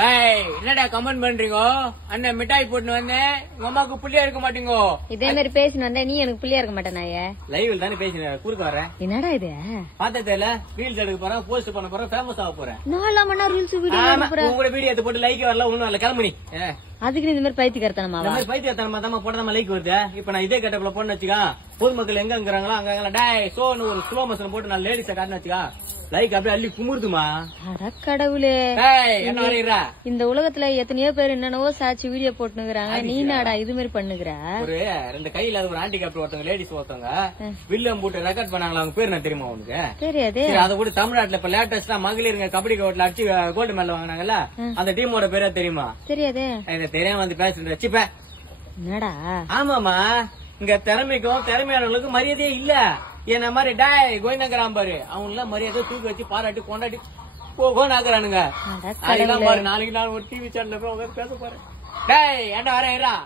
என்னடா கமெண்ட் பண்றீங்க? அண்ணன் மிட்டாய் போட்டு வந்தேன், உங்க அம்மாக்கு புள்ளியா இருக்க மாட்டீங்க. இதே மாதிரி பேசினு வந்தா நீ எனக்கு புள்ளியா இருக்க மாட்டேனாயே. லைவ்ல தானே பேசின, குறுக்க வரேன். என்னடா இது? பார்த்ததே இல்ல, ரீல்ஸ் எடுக்க போறேன், போஸ்ட் பண்ண போறேன், ஃபேமஸ் ஆக போறேன். 4 மணி நேரம் ரீல்ஸ் வீடியோ உங்களோட வீடியோ எடுத்து போட்டு லைக் வரல, ஒண்ணும் வரல, கிளம்பி. அதுக்கு இந்த மாதிரி பைத்தியக்காரத்தனமா? இந்த மாதிரி பைத்தியக்காரத்தனமா தான் போட்டதாம லைக் வருது. இப்ப நான் இதே கட்டப்புல போன்னு வச்சுக்கா, பொதுமக்கள் எங்க இருக்கிறாங்களோ அங்க டேய் சோன்னு ஒரு ஸ்லோ மோஷன் போட்டு நான் லேடிஸ காட்டுன்னு வச்சுக்கா, லைக் அப்படியே அள்ளி குமுறுதுமா. கடவுளே, என்ன வரையறா? இந்த உலகத்துல எத்தனையோ பேர் என்னென்னவோ சாட்சி வீடியோ போட்டுக்கிறாங்க, நீ நாடா இது மாதிரி பண்ணுகிற? ஒரு 2 கையில ஒரு ஹேண்டிகேப்ட் ஒருத்தவங்க, லேடிஸ் ஒருத்தவங்க வில்லம் போட்டு ரெக்கார்ட் பண்ணாங்களா, அவங்க பேர் என்ன தெரியுமா உனக்கு? தெரியாது. அதை கூட தமிழ்நாட்டுல இப்ப லேட்டஸ்டா மகளிருங்க கபடி கோட்ல அடிச்சு கோல்டு மெடல் வாங்கினாங்கல்ல, அந்த டீமோட பேரே தெரியுமா? தெரியாது. தெரியாம வந்து பேசுறேன் வச்சுப்ப. என்னடா? ஆமாமா, இங்க திறமையானவங்களுக்கு மரியாதையே இல்ல. என்ன மாதிரி டாய் கோயினங்கிறான் பாரு, அவங்க எல்லாம் மரியாதை தூக்கி வச்சு பாராட்டி கொண்டாடி போனாக்குறானுங்க. பாரு, நாளைக்கு நான் ஒரு டிவி சேனல்ல பேச போறேன். டேய் என்ன வரேன்.